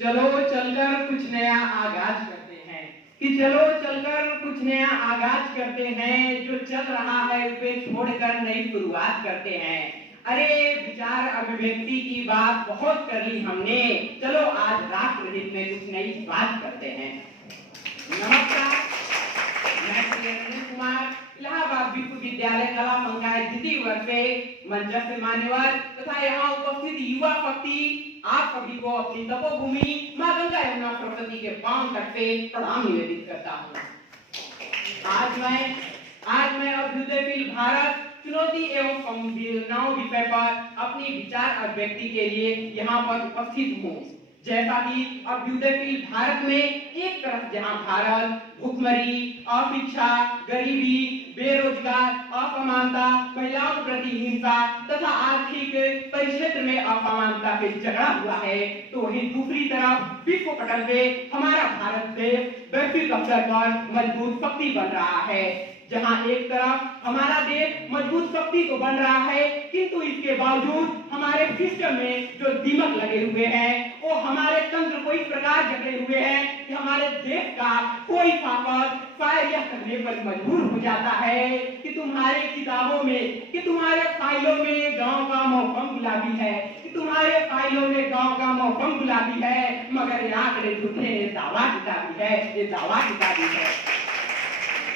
चलो चलकर कुछ नया आगाज करते हैं कि चलो चलकर कुछ नया आगाज करते हैं, जो चल रहा है उसे छोड़कर नई शुरुआत करते हैं। अरे विचार अभिव्यक्ति की बात बहुत कर ली हमने, चलो आज राष्ट्र हित में कुछ नई बात करते हैं। नमस्कार, मैं रंजन कुमार, इलाहाबाद विश्वविद्यालय कला संकाय द्वितीय वर्ष से मंचस्थ मान्यवर तथा यहाँ उपस्थित युवा शक्ति आप सभी को अपनी तपोभूमि मां गंगा यमुना सरस्वती के पांव तक से प्रणाम निवेदित करता हूँ। आज मैं अभ्युदयशील भारत चुनौती एवं संभावनाओं विषय पर अपनी विचार अभिव्यक्ति के लिए यहाँ पर उपस्थित हूँ। जैसा कि अभ्युदयशील भारत में एक तरफ जहां भारत भुखमरी, अशिक्षा, गरीबी, बेरोजगार, असमानता, महिलाओं के प्रति हिंसा तथा आर्थिक परिक्षेत्र में असमानता से जकड़ा हुआ है, तो वहीं दूसरी तरफ विश्व पटल पे हमारा भारत देश वैश्विक स्तर पर मजबूत शक्ति बन रहा है। जहां एक तरफ हमारा देश मजबूत शक्ति तो बन रहा है, किंतु इसके बावजूद हमारे सिस्टम में जो दीमक लगे हुए हैं, वो हमारे तंत्र को इस प्रकार जकड़े हुए हैं कि हमारे देश का कोई शासक शायद यह कहने पर मजबूर हो जाता है कि तुम्हारे किताबों में, कि तुम्हारे फाइलों में गांव का मौसम गुलाबी है, कि तुम्हारे फाइलों में गांव का मौसम गुलाबी है, मगर ये आंकड़े झूठे, ये दावा किताबी है, ये दावा किताबी है।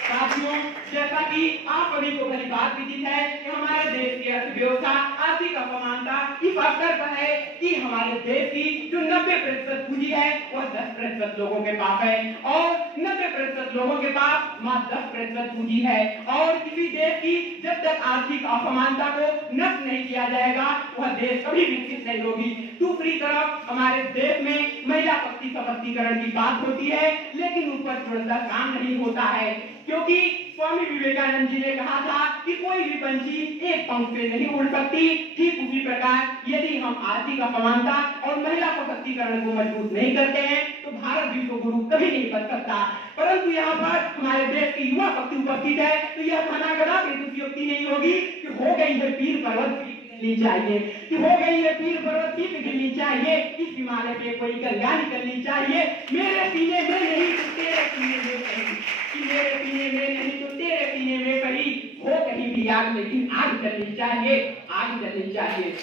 साथियों, जैसा कि आप सभी को भली बात विदित है कि हमारे देश की अर्थव्यवस्था आर्थिक असमानता इस स्तर पर है कि हमारे देश की जो 90% पूंजी है वह 10% लोगों के पास है और 90% लोगों के पास मात्र 10% पूंजी है। और किसी देश की जब तक आर्थिक असमानता को नष्ट नहीं किया जाएगा वह देश कभी विकसित नहीं होगी। दूसरी तरफ हमारे देश में महिला शक्ति सशक्तिकरण की बात होती है, लेकिन उस पर तुरंत काम नहीं होता है, क्योंकि स्वामी विवेकानंद जी ने कहा था कि कोई भी पंछी एक पंख से नहीं उड़ सकती। ठीक उसी प्रकार यदि हम आर्थिक असमानता और महिला सशक्तिकरण को मजबूत नहीं करते हैं तो भारत विश्व गुरु कभी नहीं बन सकता। परंतु यहाँ पर हमारे देश की युवा शक्ति उपस्थित है, तो यह कहना गलत दुष्योक्ति नहीं होगी कि हो गई है पीर पर्वत गिरनी चाहिए, कि हो गई है पीर पर्वत की गिरनी चाहिए, इस हिमालय पे कोई गंगा निकलनी चाहिए। मेरे सीने में नहीं तो तेरे सीने में कहीं, कि मेरे सीने में नहीं तो तेरे सीने में कहीं, हो कहीं भी आग, लेकिन आग जलनी चाहिए, आग जलनी चाहिए।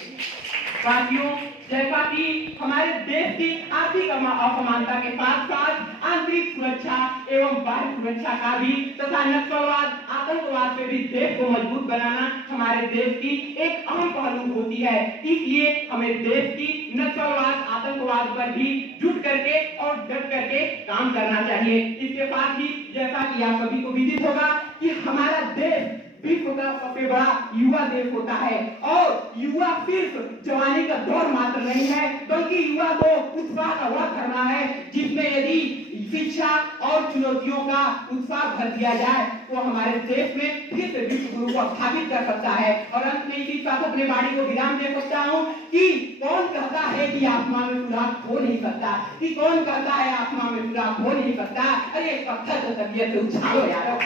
साथियों, जैसा कि हमारे देश की आर्थिक असमानता के साथ साथ आंतरिक सुरक्षा एवं बाह्य सुरक्षा का भी तथा नक्सलवाद आतंकवाद से भी देश को मजबूत बनाना हमारे देश की एक अहम पहलू होती है। इसलिए हमें देश की नक्सलवाद आतंकवाद पर भी जुट करके और डट करके काम करना चाहिए। इसके साथ ही जैसा कि आप सभी को विदित होगा कि हमारा देश विश्व का सबसे बड़ा युवा देश होता है और युवा सिर्फ जवानी का दौर मात्र नहीं है, बल्कि युवा को उत्साह का वह करना है जिसमें यदि शिक्षा और चुनौतियों का उत्साह भर दिया जाए तो हमारे देश में फिर से विश्व गुरु को स्थापित कर सकता है। और अंत में इसी साथ अपने वाणी को विराम दे सकता हूँ कि कौन कहता है कि आसमान में सुराग हो नहीं सकता, कि कौन कहता है आसमान में सुराग हो नहीं सकता। अरे पत्थर तो तबीयत से उछालो यारो।